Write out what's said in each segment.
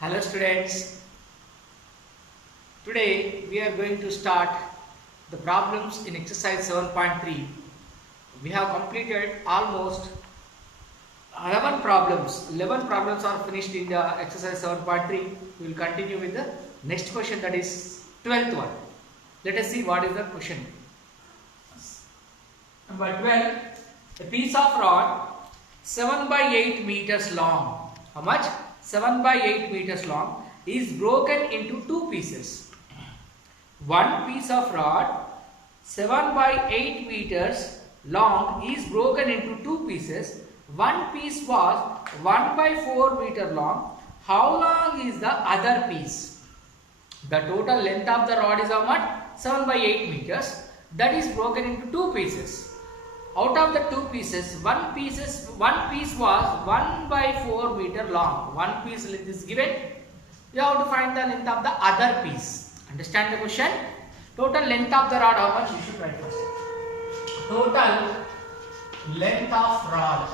Hello students, today we are going to start the problems in exercise 7.3. We have completed almost 11 problems. 11 problems are finished in the exercise 7.3. We will continue with the next question, that is 12th one. Let us see what is the question. Number 12, a piece of rod 7 by 8 meters long. How much? 7 by 8 meters long is broken into two pieces. One piece of rod 7 by 8 meters long is broken into two pieces. One piece was 1 by 4 meter long. How long is the other piece? The total length of the rod is how much? 7 by 8 meters. That is broken into two pieces. Out of the two pieces, one piece was 1 by 4 meter long. One piece length is given. You have to find the length of the other piece. Understand the question? Total length of the rod, how much? You should write first. Total length of rod.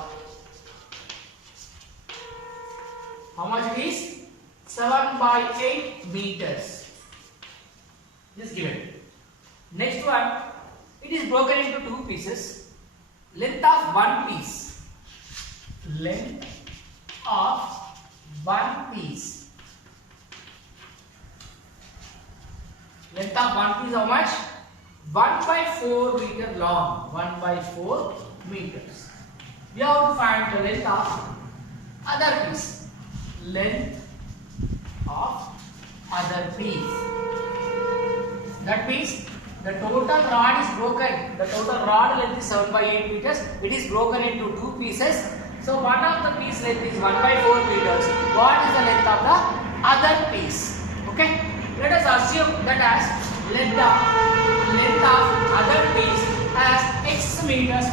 How much it is? 7 by 8 meters. This is given. Next one, it is broken into two pieces. Length of one piece. Length of one piece. Length of one piece how much? 1 by 4 meter long. 1 by 4 meters. We have to find the length of other piece. Length of other piece. That means the total rod is broken. The total rod length is 7 by 8 meters. It is broken into two pieces. So one of the piece length is 1 by 4 meters. What is the length of the other piece? Okay. Let us assume that as length of other piece as x meters.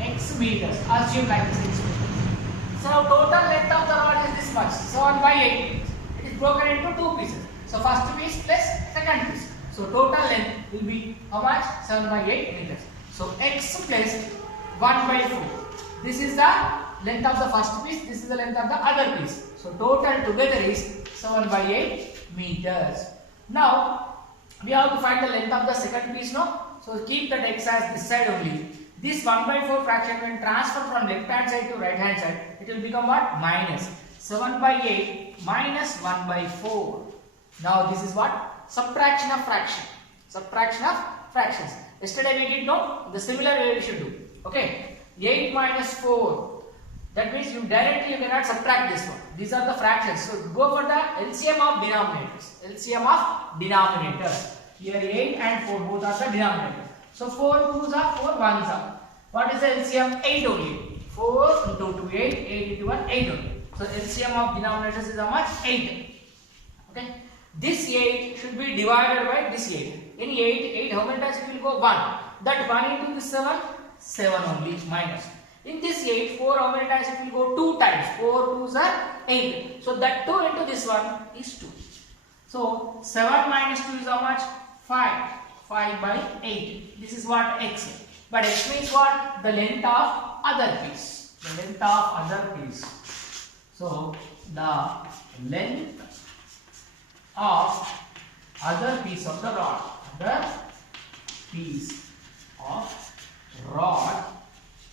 X meters. Assume like this x meters. So total length of the rod is this much. 7 by 8. It is broken into two pieces. So first piece plus second piece. So total length will be how much? 7 by 8 meters. So x plus 1 by 4. This is the length of the first piece. This is the length of the other piece. So total together is 7 by 8 meters. Now we have to find the length of the second piece now. So keep that x as this side only. This 1 by 4 fraction when transferred from left hand side to right hand side, it will become what? Minus 7 by 8 minus 1 by 4. Now this is what? Subtraction of fraction. Subtraction of fractions. Yesterday we did know the similar way we should do. Okay. 8 minus 4. That means you cannot subtract this one. These are the fractions. So go for the LCM of denominators. LCM of denominators. Here 8 and 4 both are the denominators. So 4 2s are 4 1s are. What is the LCM? 8 only. 4 into 2 8. 8 into 1 8 only. So LCM of denominators is how much? 8. Okay. This 8 should be divided by this 8. In 8 how many times it will go? 1. That 1 into this 7? 7 only minus. In this 8, 4 how many times it will go? 2 times. 4 2s are 8. So that 2 into this one is 2. So 7 minus 2 is how much? 5. 5 by 8. This is what x. But x means what? The length of other piece. The length of other piece. So the length of other piece of the rod. Other piece of rod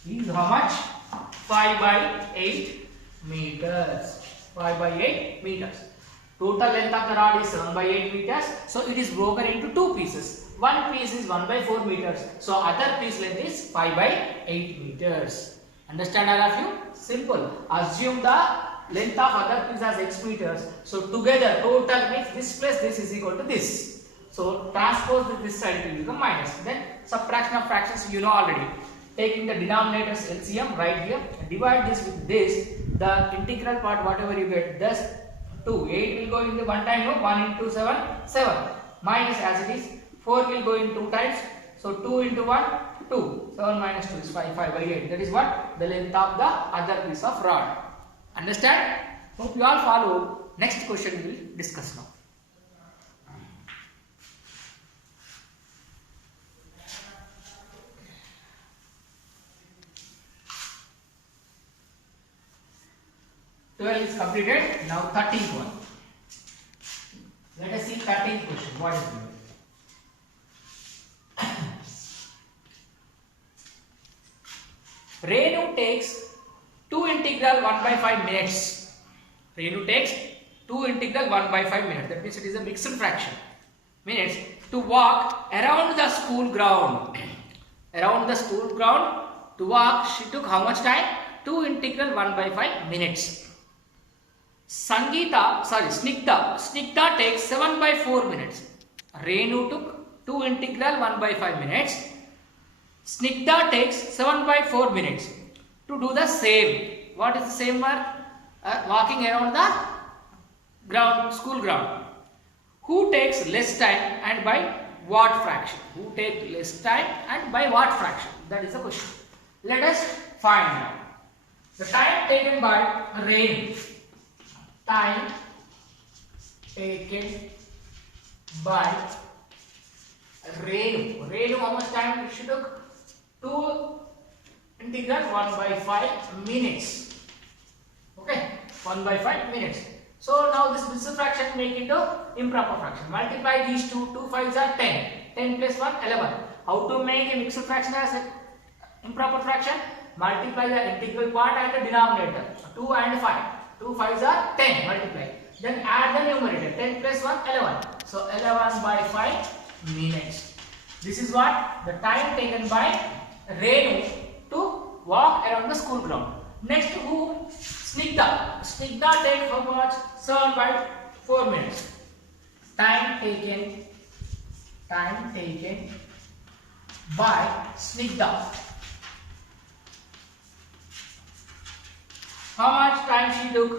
is how much? 5 by 8 meters. 5 by 8 meters. Total length of the rod is 7 by 8 meters. So it is broken into two pieces. One piece is 1 by 4 meters. So other piece length is 5 by 8 meters. Understand all of you? Simple. Assume the length of other piece as x meters. So together total means this plus this is equal to this. So transpose this side, it will become minus. Then subtraction of fractions you know already. Taking the denominators LCM right here, divide this with this. The integral part whatever you get, thus 2. 8 will go into one time, no? 1 into 7, 7. Minus as it is. 4 will go in 2 times. So 2 into 1, 2. 7 minus 2 is 5. 5 by 8. That is what? The length of the other piece of rod. Understand? Hope you all follow. Next question we will discuss now. Is completed. Now 13th one. Let us see 13th question. What is it? Renu takes 2 integral 1 by 5 minutes. Renu takes 2 integral 1 by 5 minutes. That means it is a mixed fraction. Minutes to walk around the school ground. Around the school ground to walk, she took how much time? 2 integral 1 by 5 minutes. Snigdha takes 7 by 4 minutes. Renu took 2 integral 1 by 5 minutes. Snigdha takes 7 by 4 minutes to do the same. What is the same work? Walking around the ground, school ground. Who takes less time and by what fraction? Who takes less time and by what fraction? That is the question. Let us find out. The time taken by Renu. Time taken by Renu. Renu, how much time she took? 2 integral 1 by 5 minutes. Okay, 1 by 5 minutes. So now this mixed fraction make into improper fraction. Multiply these two. 2 5s are 10. 10 plus 1, 11. How to make a mixed fraction as an improper fraction? Multiply the integral part and the denominator. 2 and 5. 2 5s are 10. Multiply. Then add the numerator. 10 plus 1, 11. So 11 by 5 minutes. This is what the time taken by Renu to walk around the school ground. Next, who? Snigdha. Snigdha take how much? 7 by 4 minutes. Time taken by Snigdha. How much time she took?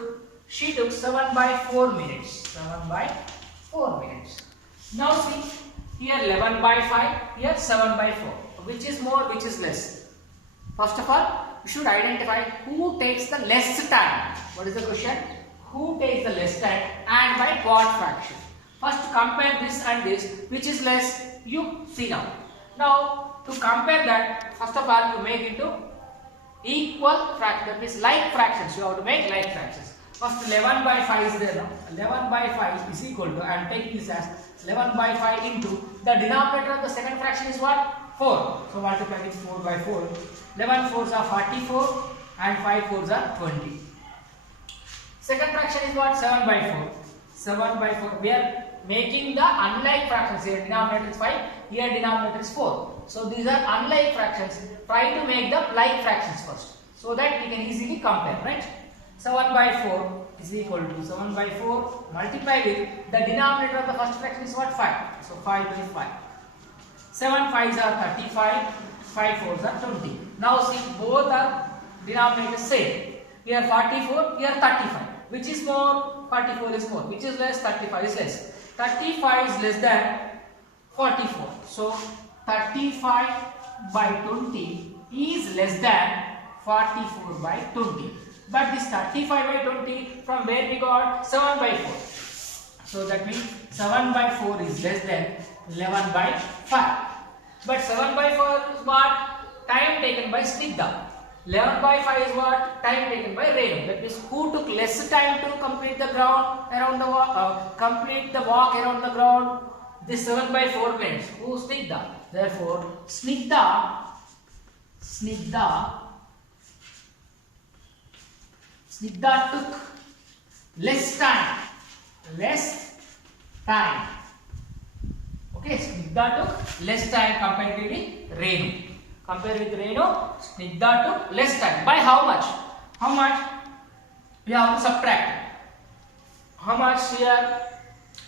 She took 7 by 4 minutes. 7 by 4 minutes. Now see, here 11 by 5, here 7 by 4. Which is more, which is less? First of all, we should identify who takes the less time. What is the question? Who takes the less time and by what fraction? First compare this and this. Which is less? You see now. Now to compare that, first of all you make into equal fraction. That means like fractions. You have to make like fractions. First 11 by 5 is there now. 11 by 5 is equal to, I am taking this as 11 by 5 into the denominator of the second fraction is what? 4. So multiply it 4 by 4. 11 4s are 44 and 5 4s are 20. Second fraction is what? 7 by 4. 7 by 4. We are making the unlike fractions. Here denominator is 5, here denominator is 4. So these are unlike fractions. Try to make the like fractions first, so that we can easily compare, right? 7 by 4 is equal to 7 by 4 multiply with the denominator of the first fraction is what? 5. So 5 by 5. 7 5s are 35, 5 4s are 20. Now see, both are denominators same. Here 44, here 35. Which is more? 44 is more. Which is less? 35 is less. 35 is less than 44. So 35 by 20 is less than 44 by 20. But this 35 by 20, from where we got? 7 by 4. So that means 7 by 4 is less than 11 by 5. But 7 by 4 is what? Time taken by Snigdha. 11 by 5 is what? Time taken by Renu. That means who took less time to complete the ground around the walk, complete the walk around the ground? This 7 by 4 minutes. Who? Snigdha. Therefore, Snigdha took less time. Okay, Snigdha took less time compared with Renu. Compared with Renu, Snigdha took less time. By how much? How much? We have to subtract. How much here?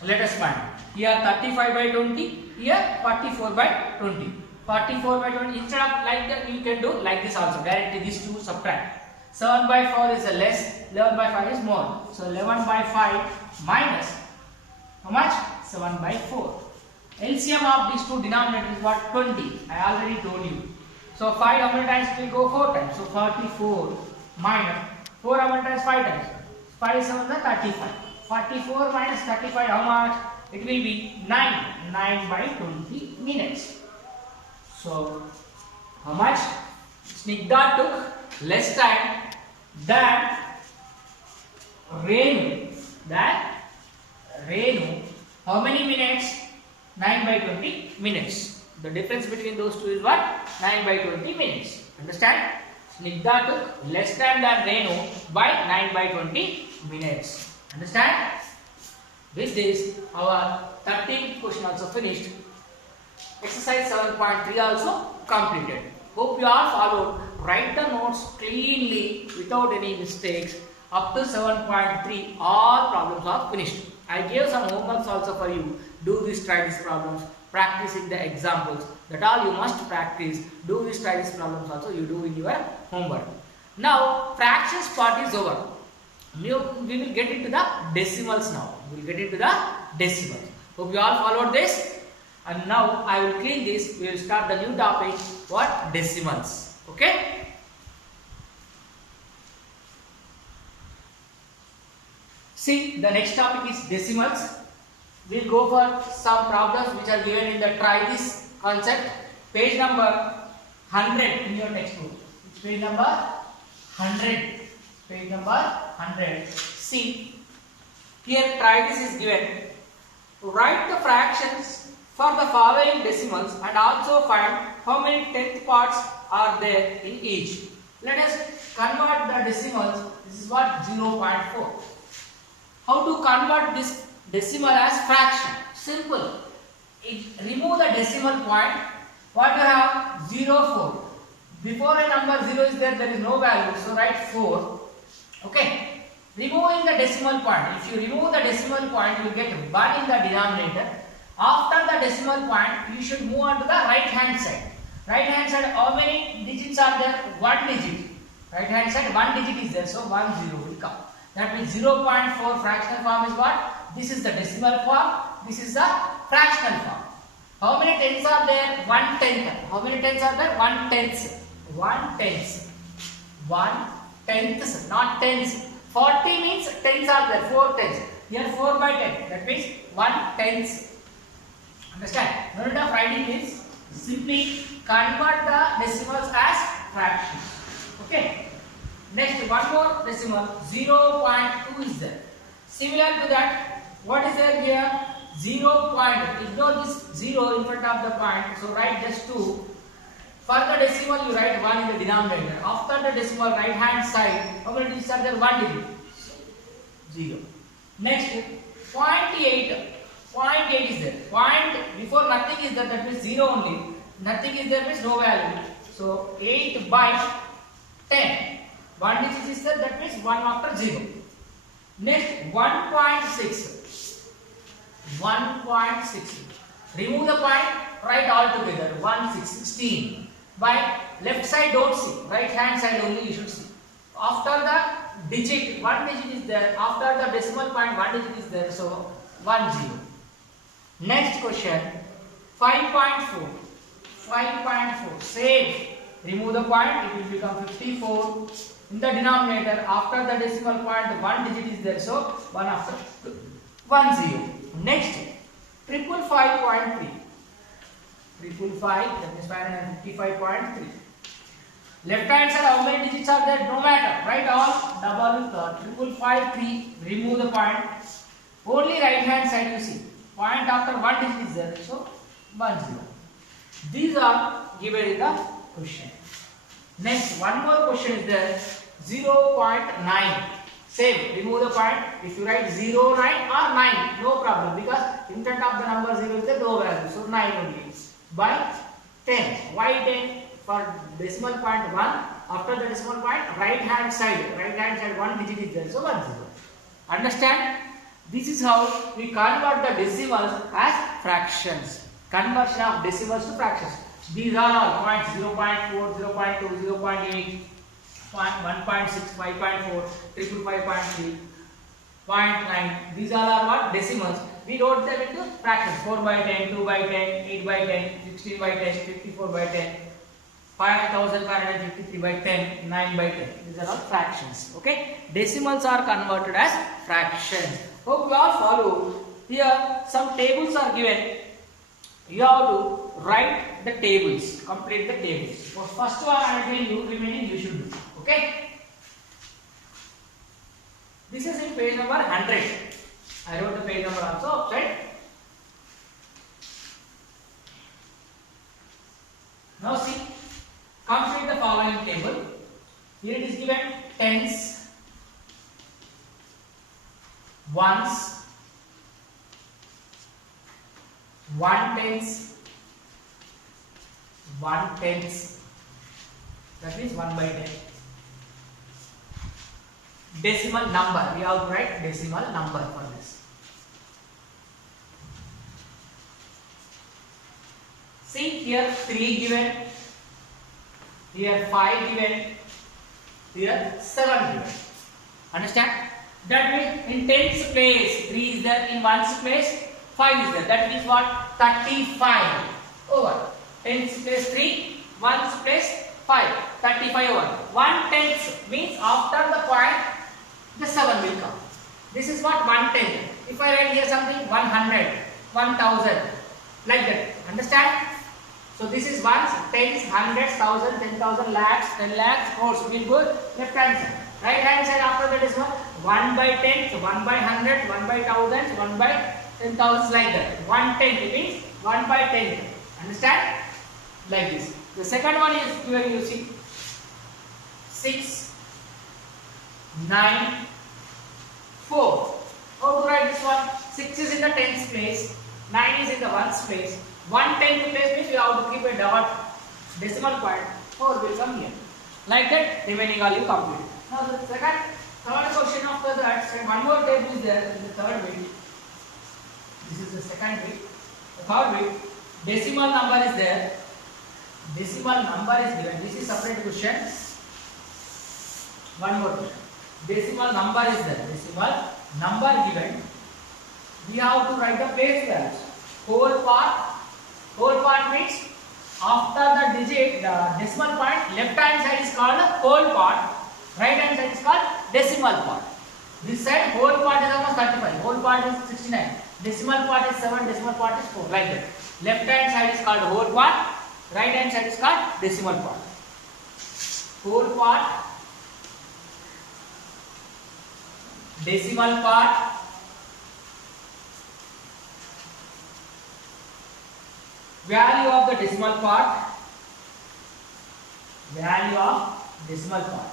Let us find. Here 35 by 20. Here 44 by 20. 44 by 20. Instead of like that, you can do like this also. Directly these two subtract. 7 by 4 is a less. 11 by 5 is more. So 11 by 5 minus how much? 7 by 4. LCM of these two denominators is what? 20. I already told you. So 5 how many times will go? 4 times. So 44 minus 4 how many times? 5 times. 5 7 is 35. 44 minus 35 how much? It will be 9. 9 by 20 minutes. So how much? Snigdha took less time than Renu How many minutes? 9 by 20 minutes. The difference between those two is what? 9 by 20 minutes. Understand? Snigdha took less time than Renu by 9 by 20 minutes. Understand? With this, our 13th question also finished. Exercise 7.3 also completed. Hope you all followed. Write the notes cleanly without any mistakes. Up to 7.3, all problems are finished. I gave some homeworks also for you. Do this, try these problems. Practicing the examples. That all you must practice. Do this, try these problems also you do in your homework. Now, fractions part is over. We will get into the decimals now. We will get into the decimals. Hope you all followed this. And now I will clean this. We will start the new topic. What? Decimals. Okay? See, the next topic is decimals. We will go for some problems which are given in the try this concept. Page number 100 in your textbook. It's page number 100. Page number 100. See, here try this is given. Write the fractions for the following decimals and also find how many tenth parts are there in each. Let us convert the decimals. This is what? 0.4. How to convert this decimal as fraction? Simple. Remove the decimal point. What you have? 0, 4. Before a number 0 is there is no value. So write 4. Okay. Removing the decimal point. If you remove the decimal point, you will get 1 in the denominator. After the decimal point, you should move on to the right hand side. Right hand side, how many digits are there? 1 digit. Right hand side, 1 digit is there. So 1 0 will come. That means 0.4 fractional form is what? This is the decimal form. This is the fractional form. How many tenths are there? 1 tenth. How many tenths are there? 1 tenth. 1 tenth. 1 tenths, not tenths. 40 means tenths are there. 4 tenths. Here 4 by 10. That means 1 tenths. Understand? No need of writing this. Simply convert the decimals as fractions. Okay. Next, one more decimal, 0.2 is there. Similar to that, what is there here? 0 point. Ignore this 0 in front of the point. So write just 2. For the decimal, you write 1 in the denominator. After the decimal, right hand side, how many digits are there? 1 digit. 0. Next, 0.8. 0.8 is there. Point before nothing is there, that means 0 only. Nothing is there means no value. So 8 by 10. 1 digit is there, that means 1 after 0. Next, 1.6. 1.6. Remove the point, write all together. 16. By left side don't see, right hand side only you should see. After the digit, 1 digit is there. After the decimal point, 1 digit is there. So 10. Next question, 5.4. 5.4. Same. Remove the point, it will become 54. In the denominator, after the decimal point, 1 digit is there. So 1 after 10. Next, 555.3. 555, that means 555.3. Left hand side, how many digits are there? No matter. Write all double 555.3. Remove the point. Only right hand side you see. Point after 1 digit is there. So 10. These are given in the question. Next, one more question is there. 0.9. Same. Remove the point. If you write 0, 9 or 9, no problem, because in front of the number 0 is there no value. So 9 only. By 10. Why 10? For decimal point 1. After the decimal point, right hand side 1 digit is there. So 10. Understand? This is how we convert the decimals as fractions. Conversion of decimals to fractions. These are all points: 0.4, 0.2, 0.8, 1.6, 5.4, 555.3, 0.9. These all are what? Decimals. We wrote them into fractions: 4 by 10, 2 by 10, 8 by 10, 16 by 10, 54 by 10, 5553 by 10, 9 by 10. These are all fractions. Okay? Decimals are converted as fractions. Hope you all follow. Here some tables are given. You have to write the tables, complete the tables. For first one I will tell you, remaining you should do. Okay? This is in page number 100. I wrote the page number also outside. Here it is given tens, ones, one tens, that means 1 by 10. Decimal number, we have to write decimal number for this. See here 3 given, here 5 given, here 7 given. Understand? That means in tens place 3 is there, in ones place 5 is there. That means what? 35 over tens place 3, ones place 5, 35 over 1/10 means after the point the 7 will come. This is what 1/10. If I write here something 100, 1000 like that. Understand? So this is ones, tens, hundreds, thousands, 10,000, lakhs, 10 lakhs, crores. We'll go left hand side. Right hand side after that is what? 1 by 10, 1 by 100, 1 by 1000, 1 by 10,000 like that. 1/10 means 1 by 10. Understand? Like this. The second one is here you see 6, 9, 4. How to write this one? 6 is in the tens place, 9 is in the ones place. 1/10 place means you have to keep a dot, decimal point, 4 will come here. Like that, remaining all you complete. Now the third question after that, one more table is there in the third bit. This is the second bit. The third bit, decimal number is there. Decimal number is given. This is separate question. One more question. Decimal number is there. Decimal number given. We have to write the place values. Whole part. Whole part means after the digit, the decimal point, left hand side is called whole part, right hand side is called decimal part. This side whole part is almost 35, whole part is 69, decimal part is 7, decimal part is 4, like that. Left hand side is called whole part, right hand side is called decimal part. Whole part, decimal part, value of the decimal part, value of decimal part.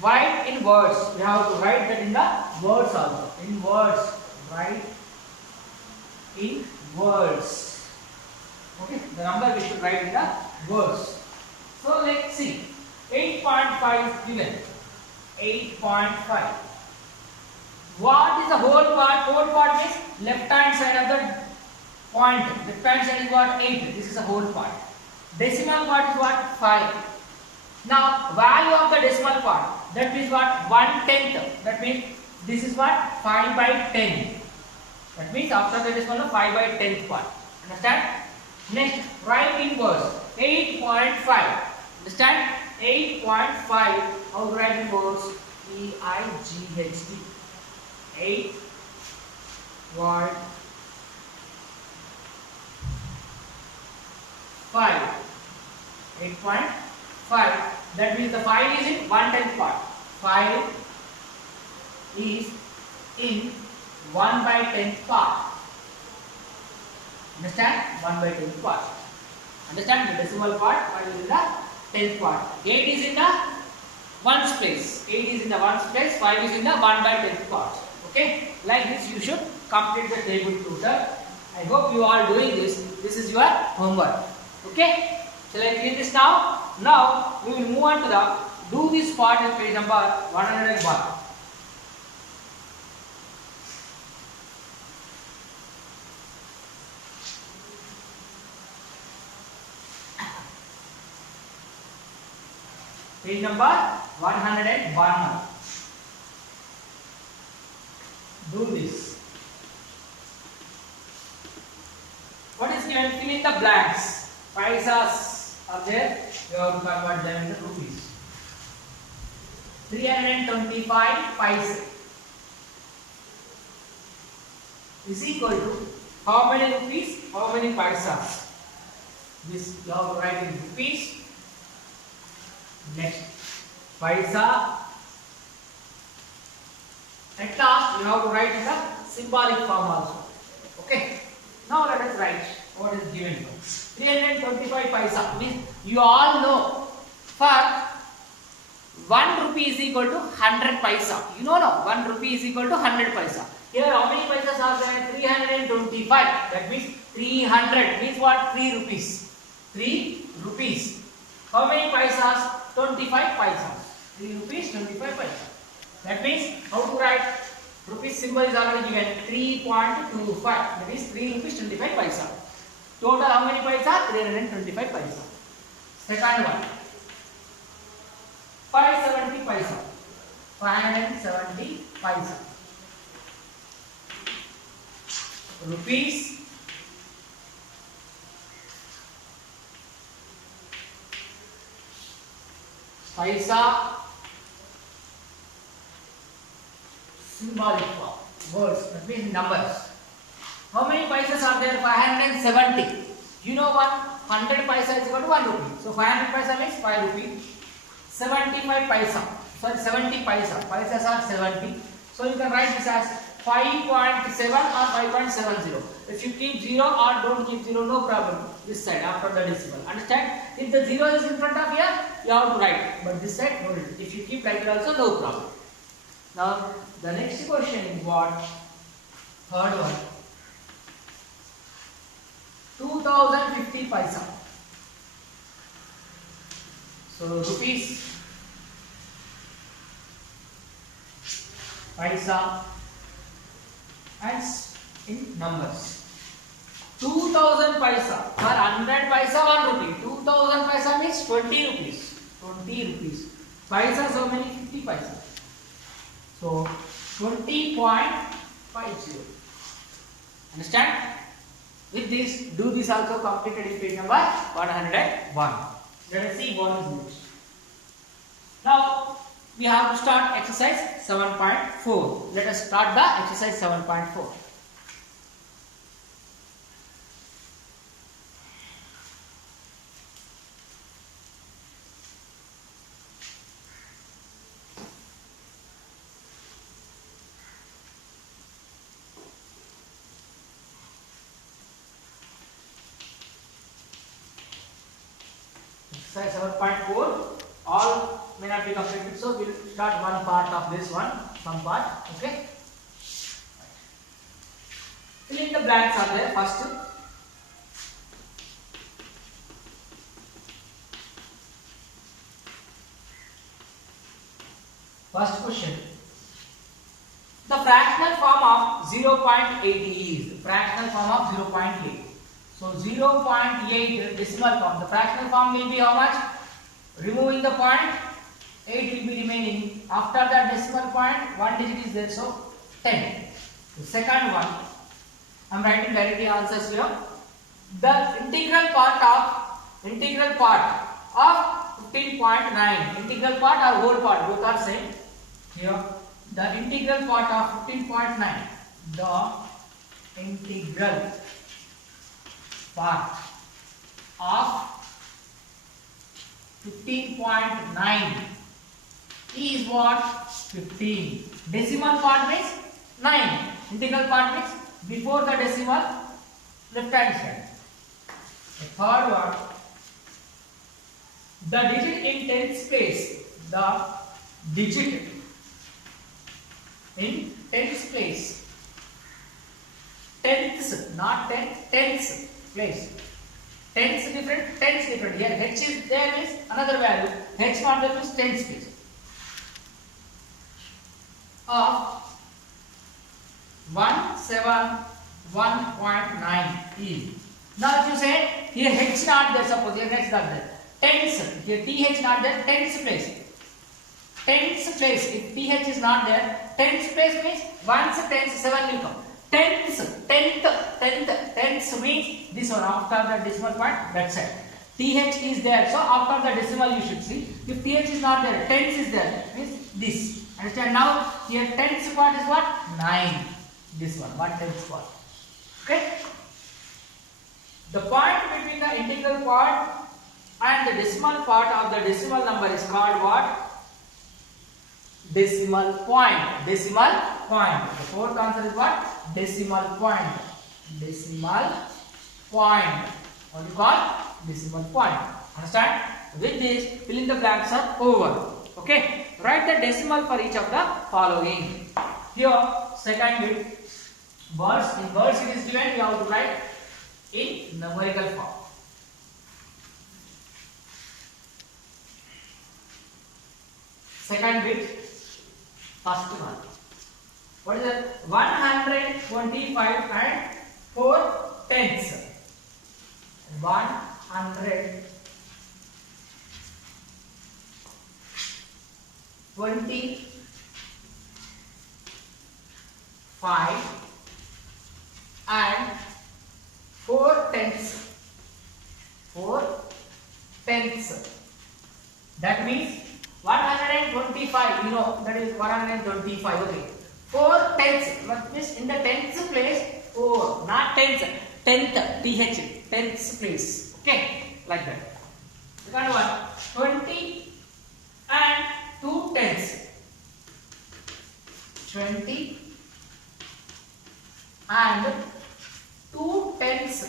Write in words. We have to write that in the words also. In words, write in words. Okay, the number we should write in the words. So let's see. 8.5 is given. 8.5. What is the whole part? Whole part means left hand side of the point. Left hand side is what? 8. This is the whole part. Decimal part is what? 5. Now value of the decimal part. That is what? 1/10. That means this is what? 5 by 10. That means after the decimal 5 by 10th part. Understand? Next, write in words. 8.5. Understand? 8.5. How to write in words? EIGHT. 8.5. 8.5. That means the 5 is in 1/10 part. 5 is in 1 by 10th part. Understand? 1 by 10th part. Understand the decimal part? 5 is in the 10th part. 8 is in the ones place. 8 is in the ones place. 5 is in the 1 by 10th part. Okay? Like this you should complete the table tutor. I hope you are doing this. This is your homework. Okay? Shall I clear this now? Now we will move on to the do this part at page number 101. Page number 101. Do this. What is given? Fill in the blanks. Paisas are there. You have to convert them into rupees. 325 paise is equal to how many rupees? How many paisas? This you have to write in rupees. Next, paisa. At last, you have to write in the symbolic form also. Okay. Now let us write. what is given here? 325 paisa means you all know for 1 rupee is equal to 100 paisa. You know no? 1 rupee is equal to 100 paisa. Here how many paisas are there? 325. That means 300 means what? 3 rupees. 3 rupees. How many paisas? 25 paisas. 3 rupees 25 paisas. That means how to write? Rupees symbol is already given 3.25. That is 3 rupees 25 paisa. Total how many paisa? 325 paisa. Second one. 570 paisa. 570 paisa. Rupees paisa symbolic form words, that means numbers. How many paisas are there? 570. You know what? 100 paisa is equal to 1 rupee. So 500 paisa means 5 rupees. 75 paisa. Sorry, 70 paisa. Paisas are 70. So you can write this as 5.7 or 5.70. If you keep 0 or don't keep 0, no problem. This side after the decimal. Understand? If the 0 is in front of here, you have to write. But this side, no. If you keep like it also, no problem. Now, the next question is what? Third one. 2050 paisa. So, rupees, paisa, and in numbers. 2000 paisa. For 100 paisa, 1 rupee. 2000 paisa means 20 rupees. 20 rupees. Paisa, so many? 50 paisa. So 20.50. Understand? With this, do this also completed in page number 101. Let us see what is next. Now we have to start exercise 7.4. Let us start the exercise 7.4. Exercise 7.4, all may not be completed, so we will start one part of this one, some part, okay? Fill in the blanks are there first. First question. The fractional form of 0.80 is fractional form of 0.8. So 0.8 decimal form. The fractional form will be how much? Removing the point, 8 will be remaining. After the decimal point, 1 digit is there, so 10. The second one, I am writing directly answers here. The integral part of 15.9. Integral part or whole part, both are same. Here, the integral part of 15.9. The integral part of 15.9 is what? 15. Decimal part means 9. Integral part means before the decimal, left hand side. The third one, the digit in tens place. The digit in tens place. Tenths, not tenths place. Tens different, tens different. Here H is there means another value. H not there means tens place. Of 171.9 is. Now if you say here H not there, suppose here H not there. Tens, here TH not there, tens place. Tens place, if TH is not there, tens place means once tens 7 will come. Tenths means this one after the decimal point, that side. TH is there, so after the decimal you should see. If TH is not there, tens is there, means this. Understand? Now here tens part is what? 9. This one, 1/10 part. Okay? The point between the integral part and the decimal part of the decimal number is called what? Decimal point. Decimal point. The fourth answer is what? Decimal point. Decimal point. What do you call? Decimal point. Understand? With this, fill in the blanks are over. Okay. Write the decimal for each of the following. Here, second bit, words. In words it is given, you have to write in numerical form. Second bit, first one. What is that? 125 and 4 tenths. 125 and 4 tenths. 4 tenths. That means 125, you know, that is 125, okay. 4 tenths, that means in the tenths place, 4, not tenths, tenth, th, tenths place, okay, like that. Second one, 20 and 2 tenths. 20 and 2 tenths.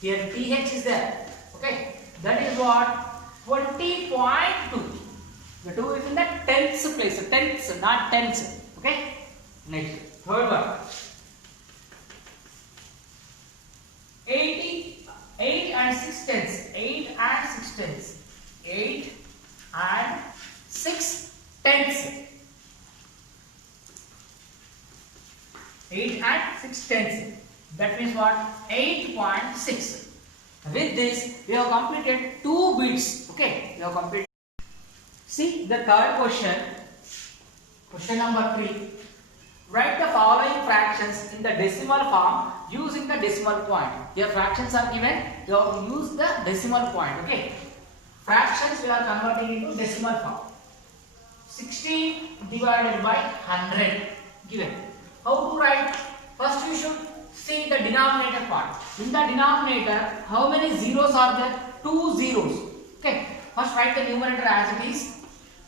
Here th is there, okay, that is what? 20.2. The 2 is in the tenths place. So tenths, not tenths. Okay. Next, third one. 8 and 6 tenths. 8 and 6 tenths. 8 and 6 tenths. 8 and 6 tenths. That means what? 8.6. With this, we have completed 2 bits. Okay, we have completed. See the third question. Question number 3. Write the following fractions in the decimal form using the decimal point. Here fractions are given. You have to use the decimal point. Okay. Fractions we are converting into decimal form. 16 divided by 100 given. How to write? First you should see the denominator part. In the denominator, how many zeros are there? 2 zeros. Okay. First write the numerator as it is.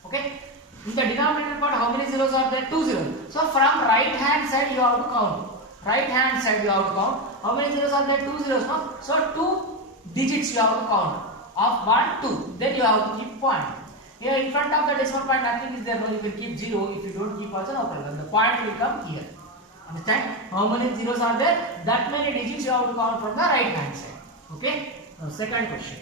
Okay. In the denominator part, how many zeros are there? 2 zeros. So from right hand side you have to count. Right hand side you have to count. How many zeros are there? 2 zeros. No? So 2 digits you have to count. Of 1, 2. Then you have to keep point. Here in front of the decimal point nothing is there. No, you can keep 0. If you don't keep also no problem. The point will come here. Understand? How many zeros are there? That many digits you have to count from the right hand side. Okay? Now second question.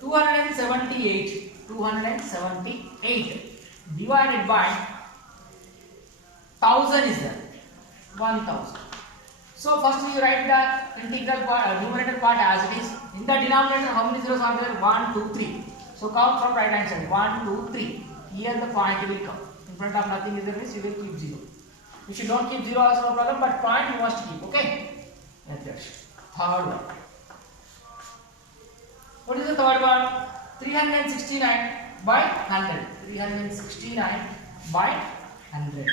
278 divided by 1000 is there. 1000. So first you write the integral part, numerator part as it is. In the denominator, how many zeros are there? 1, 2, 3. So count from right hand side. 1, 2, 3. Here the point will come. In front of nothing is there, means you will keep 0. If you don't keep 0 also no problem, but point you must keep. Okay? Like that. Third one. What is the third one? 369 by 100. 369 by 100.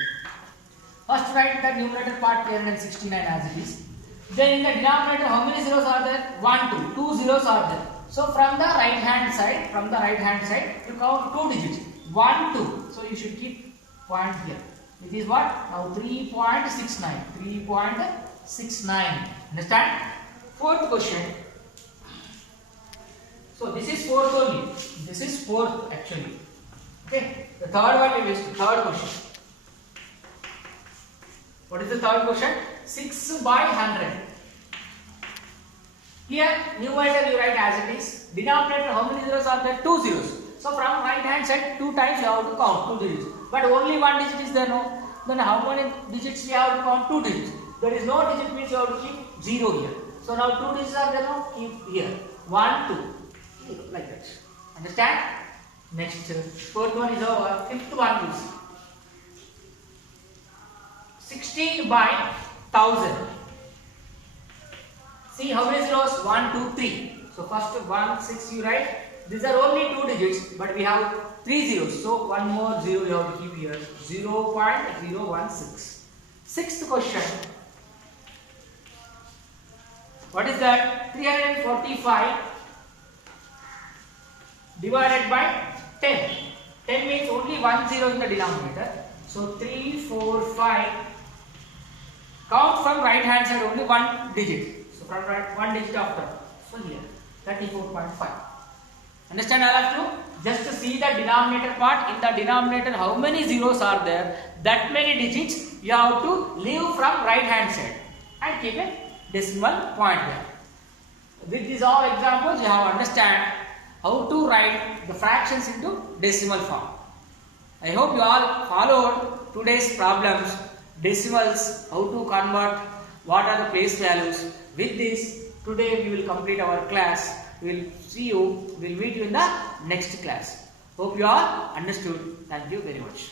First write the numerator part 369 as it is. Then in the denominator, how many zeros are there? 1, 2. 2 zeros are there. So from the right hand side, you count 2 digits. 1, 2. So you should keep point here. It is what? Now 3.69. 3.69. Understand? Fourth question. So this is fourth only. This is fourth actually. Okay. The third one is third question. What is the third question? 6 by 100. Here numerator you write as it is. Denominator, how many zeros are there? 2 zeros. So from right hand side 2 times you have to count 2 digits. But only 1 digit is there, no? Then how many digits you have to count? 2 digits. There is no digit, means you have to keep 0 here. So now 2 digits are there, no? Keep here. 1, 2. Like that. Understand? Next, fourth one is over. Fifth one is 16 by 1000. See how many zeros? 1, 2, 3. So first 1, 6 you write. These are only 2 digits, but we have 3 zeros. So one more 0 you have to keep here. 0.016. Sixth question. What is that? 345 divided by 10. 10 means only 1 0 in the denominator. So 345 Count from right hand side only one digit. So from right one digit after. So here 34.5. Understand all of you? Just to see the denominator part. In the denominator, how many zeros are there? That many digits you have to leave from right hand side and keep a decimal point there. With these all examples, you have to understand how to write the fractions into decimal form. I hope you all followed today's problems, decimals, how to convert, what are the place values. With this, today we will complete our class. We will see you, we will meet you in the next class. Hope you all understood. Thank you very much.